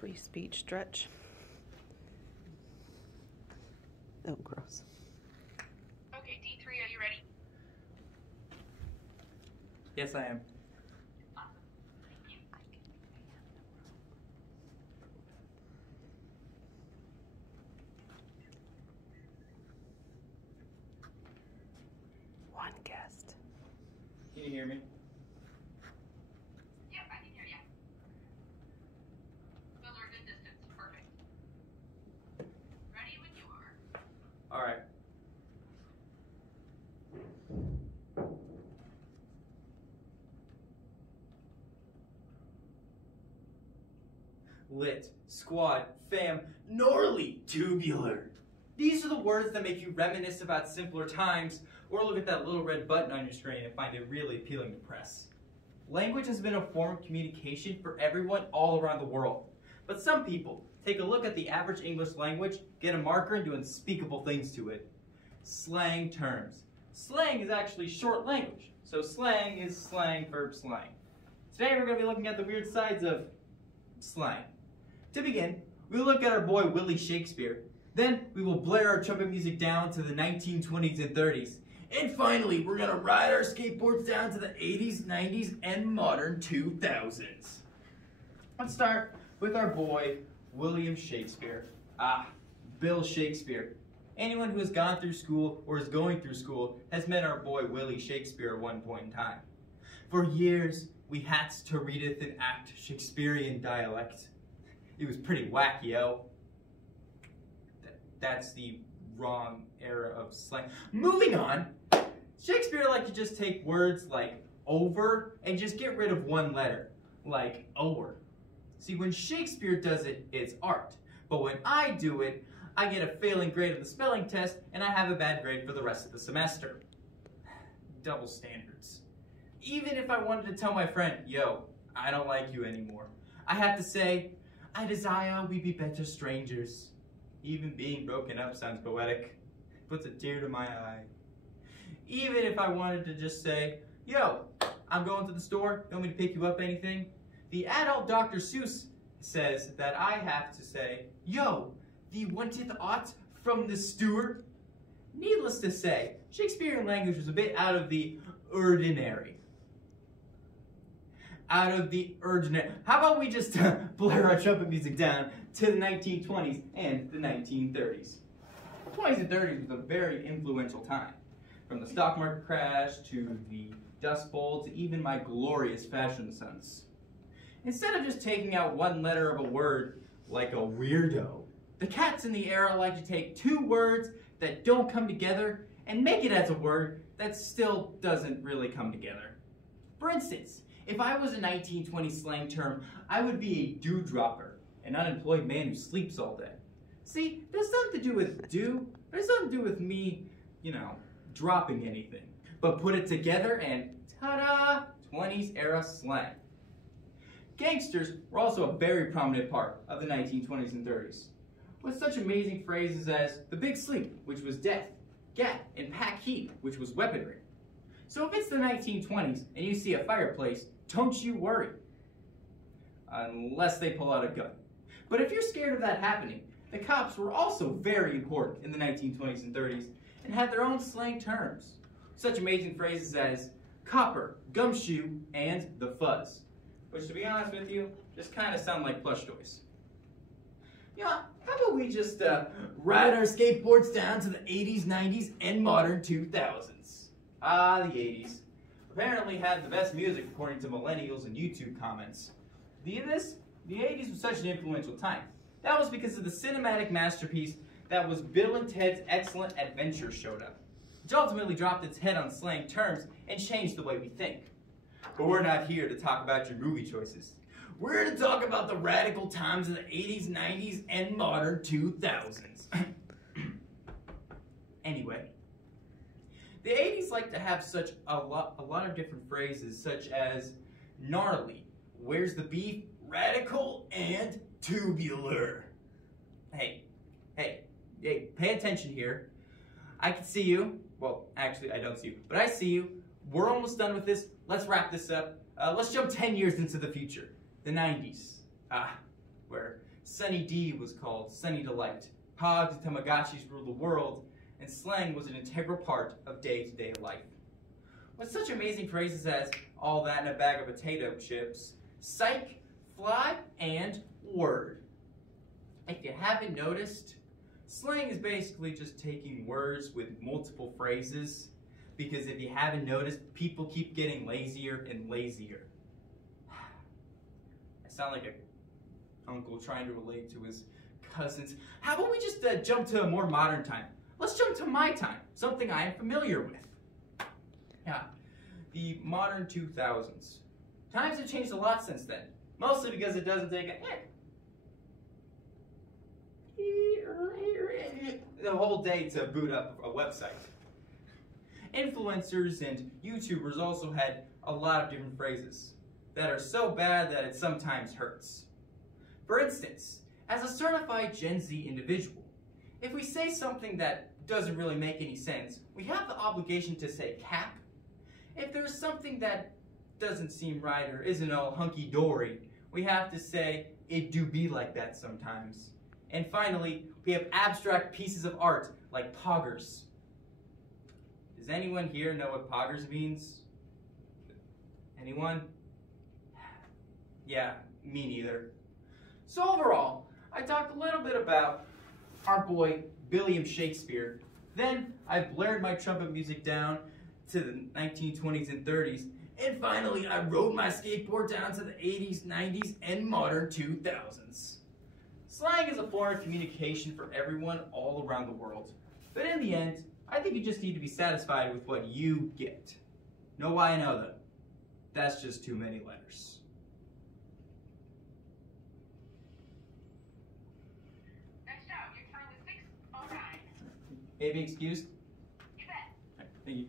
Free speech stretch. Oh, gross. Okay, D3, are you ready? Yes, I am. Awesome. Thank you. One guest. Can you hear me? Yep, I can hear you. Those are a good distance. Perfect. Ready when you are. All right. Lit, squad, fam, gnarly, tubular. These are the words that make you reminisce about simpler times or look at that little red button on your screen and find it really appealing to press. Language has been a form of communication for everyone all around the world. But some people take a look at the average English language, get a marker, and do unspeakable things to it. Slang terms. Slang is actually short language, so slang is slang for slang. Today we're going to be looking at the weird sides of slang. To begin, we'll look at our boy Willie Shakespeare. Then we will blare our trumpet music down to the 1920s and 30s. And finally, we're going to ride our skateboards down to the 80s, 90s, and modern 2000s. Let's start with our boy William Shakespeare. Bill Shakespeare. Anyone who has gone through school or is going through school has met our boy Willie Shakespeare at one point in time. For years, we had to read it in act Shakespearean dialect. It was pretty wacky, yo. That's the wrong era of slang. Moving on, Shakespeare liked to just take words like over and just get rid of one letter, like ower. See, when Shakespeare does it, it's art. But when I do it, I get a failing grade on the spelling test and I have a bad grade for the rest of the semester. Double standards. Even if I wanted to tell my friend, yo, I don't like you anymore, I have to say, I desire we be better strangers. Even being broken up sounds poetic. Puts a tear to my eye. Even if I wanted to just say, yo, I'm going to the store, you want me to pick you up anything? The adult Dr. Seuss says that I have to say, yo, thee wanteth aught from the steward? Needless to say, Shakespearean language was a bit out of the ordinary. Out of the ordinary. How about we just blare our trumpet music down to the 1920s and the 1930s. The 20s and 30s was a very influential time. From the stock market crash to the Dust Bowl to even my glorious fashion sense. Instead of just taking out one letter of a word like a weirdo, the cats in the era like to take two words that don't come together and make it as a word that still doesn't really come together. For instance, if I was a 1920s slang term, I would be a dewdropper, an unemployed man who sleeps all day. See, there's nothing to do with dew, there's nothing to do with me, you know, dropping anything. But put it together and ta-da, 20s era slang. Gangsters were also a very prominent part of the 1920s and 30s, with such amazing phrases as the big sleep, which was death, gat, and pack heat, which was weaponry. So if it's the 1920s and you see a fireplace, don't you worry. Unless they pull out a gun. But if you're scared of that happening, the cops were also very important in the 1920s and 30s and had their own slang terms. Such amazing phrases as copper, gumshoe, and the fuzz. Which, to be honest with you, just kind of sound like plush toys. Yeah, how about we just ride our skateboards down to the 80s, 90s, and modern 2000s? The 80s. Apparently had the best music according to millennials and YouTube comments. The 80s was such an influential time. That was because of the cinematic masterpiece that was Bill and Ted's Excellent Adventure showed up, which ultimately dropped its head on slang terms and changed the way we think. But we're not here to talk about your movie choices. We're here to talk about the radical times of the 80s, 90s, and modern 2000s. Anyway, the 80s like to have such a lot of different phrases, such as gnarly, where's the beef, radical, and tubular. Hey, pay attention here. I can see you. Well, actually, I don't see you, but I see you. We're almost done with this. Let's wrap this up. Let's jump 10 years into the future, the 90s, where Sunny D was called Sunny Delight. Pogs and Tamagotchis ruled the world, and slang was an integral part of day-to-day life. With such amazing phrases as all that in a bag of potato chips, psych, fly, and word. If you haven't noticed, slang is basically just taking words with multiple phrases, because if you haven't noticed, people keep getting lazier and lazier. I sound like an uncle trying to relate to his cousins. How about we just jump to a more modern time? Let's jump to my time, something I am familiar with. Yeah, the modern 2000s. Times have changed a lot since then, mostly because it doesn't take the whole day to boot up a website. Influencers and YouTubers also had a lot of different phrases that are so bad that it sometimes hurts. For instance, as a certified Gen Z individual, if we say something that doesn't really make any sense, we have the obligation to say cap. If there's something that doesn't seem right or isn't all hunky-dory, we have to say it do be like that sometimes. And finally, we have abstract pieces of art like poggers. Does anyone here know what poggers means? Anyone? Yeah, me neither. So overall, I talked a little bit about our boy William Shakespeare. Then I blared my trumpet music down to the 1920s and 30s. And finally, I rode my skateboard down to the 80s, 90s, and modern 2000s. Slang is a form of communication for everyone all around the world. But in the end, I think you just need to be satisfied with what you get. Know why I know that? That's just too many letters. Nice job. Your turn was 6. All right. Maybe excused? You bet. Thank you.